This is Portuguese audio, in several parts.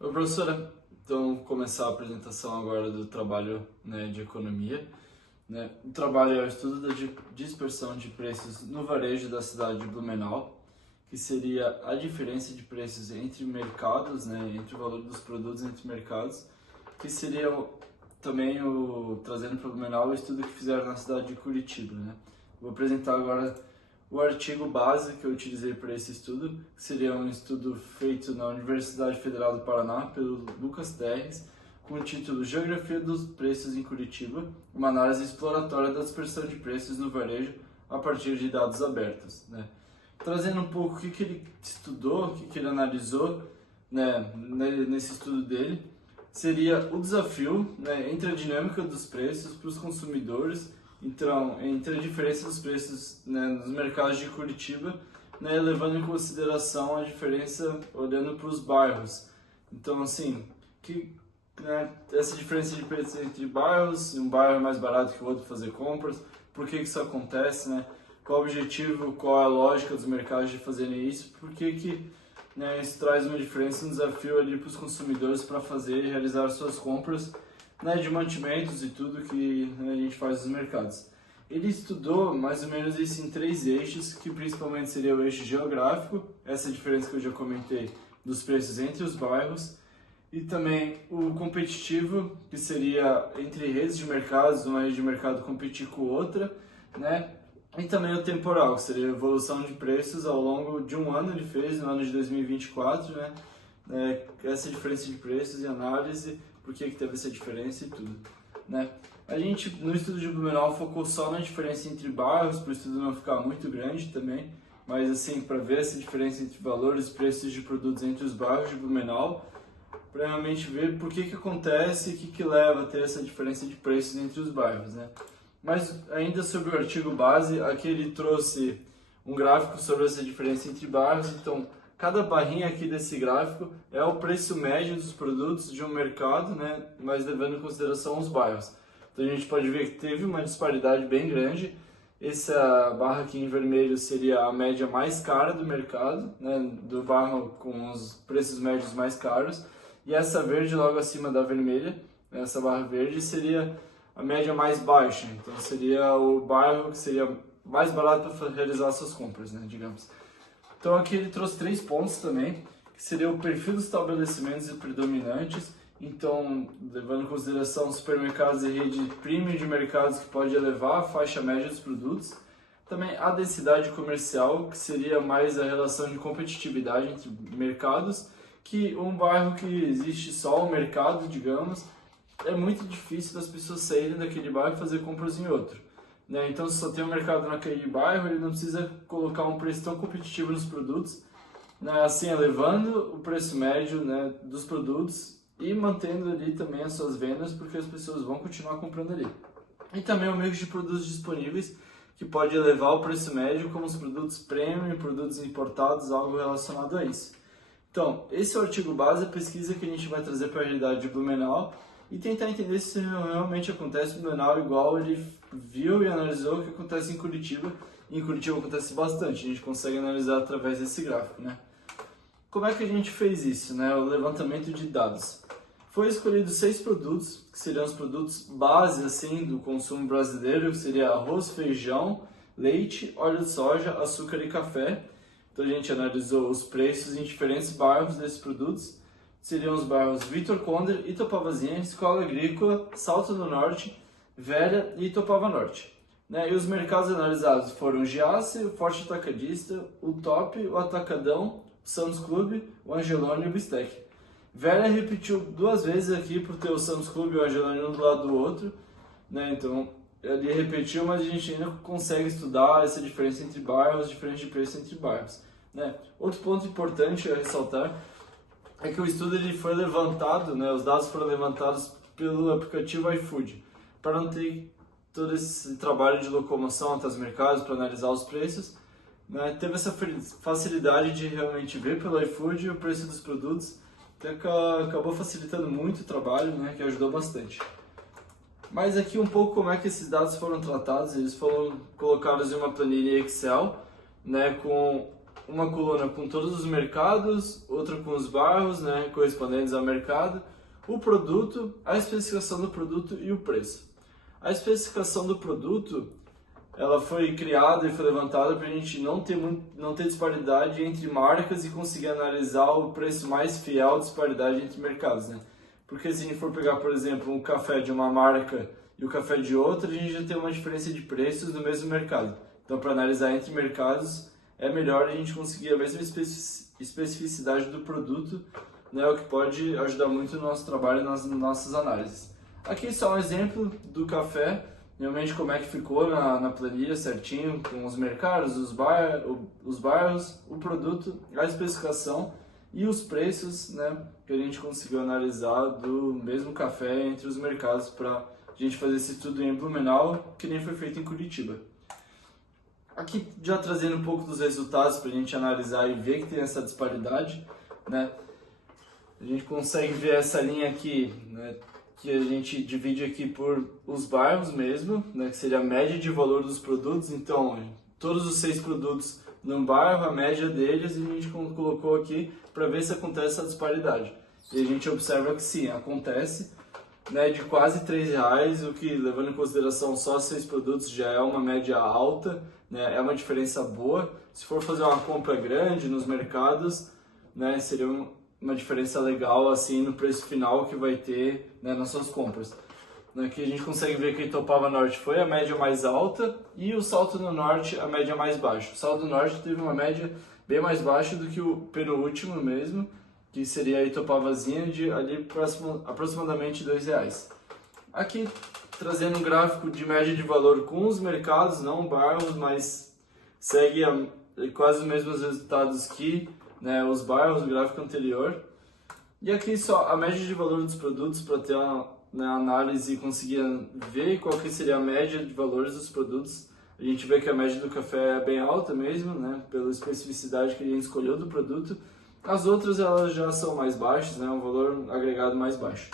Oi, professora. Então, vou começar a apresentação agora do trabalho, de economia. O trabalho é o estudo da dispersão de preços no varejo da cidade de Blumenau, que seria a diferença de preços entre mercados, entre o valor dos produtos entre mercados, que seria também trazendo para Blumenau o estudo que fizeram na cidade de Curitiba. Vou apresentar agora o artigo base que eu utilizei para esse estudo, que seria um estudo feito na Universidade Federal do Paraná pelo Lucas Terres, com o título Geografia dos Preços em Curitiba, uma análise exploratória da dispersão de preços no varejo a partir de dados abertos. Trazendo um pouco o que ele estudou, o que ele analisou nesse estudo dele, seria o desafio entre a dinâmica dos preços para os consumidores. Então, entre a diferença dos preços nos mercados de Curitiba, levando em consideração a diferença olhando para os bairros. Então, assim, essa diferença de preços entre bairros, um bairro é mais barato que o outro fazer compras, por que isso acontece, qual o objetivo, qual é a lógica dos mercados de fazerem isso, por que isso traz uma diferença, um desafio ali para os consumidores para fazer e realizar suas compras de mantimentos e tudo que a gente faz nos mercados. Ele estudou mais ou menos isso em 3 eixos, que principalmente seria o eixo geográfico, essa diferença que eu já comentei dos preços entre os bairros, e também o competitivo, que seria entre redes de mercados, uma rede de mercado competir com outra, e também o temporal, que seria a evolução de preços ao longo de um ano, ele fez no ano de 2024, essa diferença de preços e análise, por que teve essa diferença e tudo. A gente, no estudo de Blumenau, focou só na diferença entre bairros, para o estudo não ficar muito grande também, mas assim, para ver essa diferença entre valores e preços de produtos entre os bairros de Blumenau, para realmente ver por que acontece e o que leva a ter essa diferença de preços entre os bairros. Mas ainda sobre o artigo base, aqui ele trouxe um gráfico sobre essa diferença entre bairros, então cada barrinha aqui desse gráfico é o preço médio dos produtos de um mercado, mas levando em consideração os bairros. Então a gente pode ver que teve uma disparidade bem grande. Essa barra aqui em vermelho seria a média mais cara do mercado, do bairro com os preços médios mais caros. E essa verde logo acima da vermelha, essa barra verde, seria a média mais baixa. Então seria o bairro que seria mais barato para realizar suas compras, digamos. Então aqui ele trouxe 3 pontos também, que seria o perfil dos estabelecimentos predominantes, então levando em consideração supermercados e rede premium de mercados que pode elevar a faixa média dos produtos. Também a densidade comercial, que seria mais a relação de competitividade entre mercados, que um bairro que existe só um mercado, digamos, é muito difícil das pessoas saírem daquele bairro e fazer compras em outro. Então, se só tem um mercado naquele bairro, ele não precisa colocar um preço tão competitivo nos produtos, assim elevando o preço médio dos produtos e mantendo ali também as suas vendas, porque as pessoas vão continuar comprando ali. E também o mix de produtos disponíveis, que pode elevar o preço médio, como os produtos premium, produtos importados, algo relacionado a isso. Então, esse é o artigo base, a pesquisa que a gente vai trazer para a realidade de Blumenau, e tentar entender se realmente acontece em Blumenau igual ele viu e analisou o que acontece em Curitiba. E em Curitiba acontece bastante, a gente consegue analisar através desse gráfico. Como é que a gente fez isso? O levantamento de dados. Foi escolhido 6 produtos, que seriam os produtos base assim, do consumo brasileiro, que seria arroz, feijão, leite, óleo de soja, açúcar e café. Então a gente analisou os preços em diferentes bairros desses produtos. Seriam os bairros Vitor Conder, Itopavazinha, Escola Agrícola, Salto do Norte, Vera e Itopava Norte. E os mercados analisados foram Giasse, o Forte Atacadista, o Top, o Atacadão, o Sam's Club, o Angelone e o Bistec. Vera repetiu 2 vezes aqui por ter o Sam's Club e o Angelone um do lado do outro. Então ele repetiu, mas a gente ainda consegue estudar essa diferença entre bairros, diferença de preço entre bairros. Outro ponto importante a ressaltar é que o estudo ele foi levantado, os dados foram levantados pelo aplicativo iFood, para não ter todo esse trabalho de locomoção até os mercados para analisar os preços. Teve essa facilidade de realmente ver pelo iFood o preço dos produtos, que acabou facilitando muito o trabalho, que ajudou bastante. Mas aqui um pouco como é que esses dados foram tratados. Eles foram colocados em uma planilha Excel, com uma coluna com todos os mercados, outra com os bairros, né, correspondentes ao mercado, o produto, a especificação do produto e o preço. A especificação do produto, ela foi criada e foi levantada para a gente não ter disparidade entre marcas e conseguir analisar o preço mais fiel, disparidade entre mercados, né? Porque se a gente for pegar, por exemplo, um café de uma marca e o café de outra, a gente já tem uma diferença de preços no mesmo mercado. Então, para analisar entre mercados, é melhor a gente conseguir a mesma especificidade do produto, né, o que pode ajudar muito no nosso trabalho e nas nossas análises. Aqui só um exemplo do café, realmente como é que ficou na planilha certinho, com os mercados, os bairros, o produto, a especificação e os preços, né, que a gente conseguiu analisar do mesmo café entre os mercados para a gente fazer esse estudo em Blumenau, que nem foi feito em Curitiba. Aqui já trazendo um pouco dos resultados para a gente analisar e ver que tem essa disparidade, né? A gente consegue ver essa linha aqui, né, que a gente divide aqui por os bairros mesmo, né, que seria a média de valor dos produtos. Então, todos os 6 produtos num bairro, a média deles, e a gente colocou aqui para ver se acontece essa disparidade. E a gente observa que sim, acontece, né, de quase R$3, o que, levando em consideração só 6 produtos, já é uma média alta, né, é uma diferença boa. Se for fazer uma compra grande nos mercados, né, seria uma diferença legal assim no preço final que vai ter, né, nas suas compras. Aqui a gente consegue ver que Itopava Norte foi a média mais alta e o Salto do Norte a média mais baixa. O Salto do Norte teve uma média bem mais baixa do que o penúltimo mesmo, que seria a Itopavazinha, de ali aproximadamente R$2. Aqui trazendo um gráfico de média de valor com os mercados, não bairros, mas segue quase os mesmos resultados que, né, os bairros, o gráfico anterior. E aqui só a média de valor dos produtos para ter uma, né, análise e conseguir ver qual que seria a média de valores dos produtos. A gente vê que a média do café é bem alta mesmo, né, pela especificidade que a gente escolheu do produto. As outras elas já são mais baixas, né, um valor agregado mais baixo.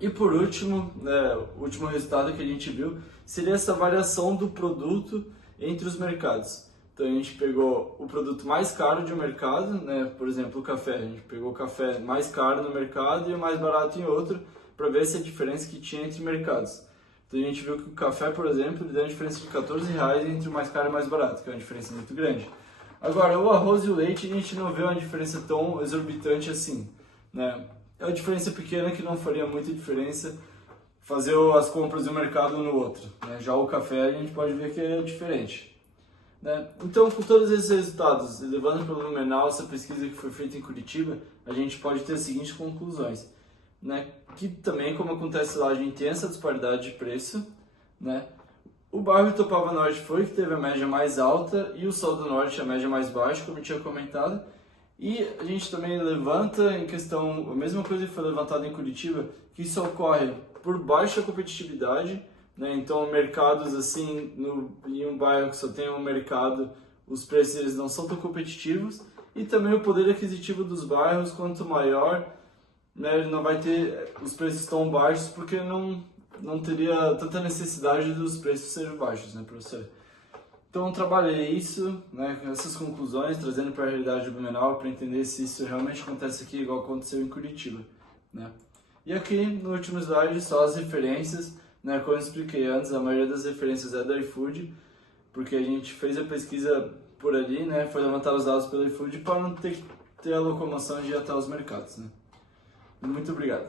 E por último, né, o último resultado que a gente viu seria essa variação do produto entre os mercados. Então a gente pegou o produto mais caro de um mercado, né, por exemplo o café, a gente pegou o café mais caro no mercado e o mais barato em outro, para ver essa diferença que tinha entre mercados. Então a gente viu que o café, por exemplo, ele deu uma diferença de R$14 entre o mais caro e o mais barato, que é uma diferença muito grande. Agora, o arroz e o leite a gente não vê uma diferença tão exorbitante assim, né? É uma diferença pequena que não faria muita diferença fazer as compras de um mercado no outro, né? Já o café a gente pode ver que é diferente, né? Então, com todos esses resultados, levando para o Blumenau, essa pesquisa que foi feita em Curitiba, a gente pode ter as seguintes conclusões, né? Que também, como acontece lá, a gente tem essa disparidade de preço, né? O bairro Itopava Norte foi que teve a média mais alta e o Sol do Norte a média mais baixa, como eu tinha comentado. E a gente também levanta em questão, a mesma coisa que foi levantada em Curitiba, que isso ocorre por baixa competitividade, né? Então, mercados assim, em um bairro que só tem um mercado, os preços eles não são tão competitivos. E também o poder aquisitivo dos bairros, quanto maior, né, ele não vai ter os preços tão baixos, porque não teria tanta necessidade dos preços serem baixos, né, professor? Então, trabalhei isso, né, com essas conclusões, trazendo para a realidade do Blumenau, para entender se isso realmente acontece aqui, igual aconteceu em Curitiba, né? E aqui, no último slide, só as referências, né, como eu expliquei antes, a maioria das referências é do iFood, porque a gente fez a pesquisa por ali, né, foi levantar os dados pelo iFood para não ter a locomoção de ir até os mercados, né? Muito obrigado.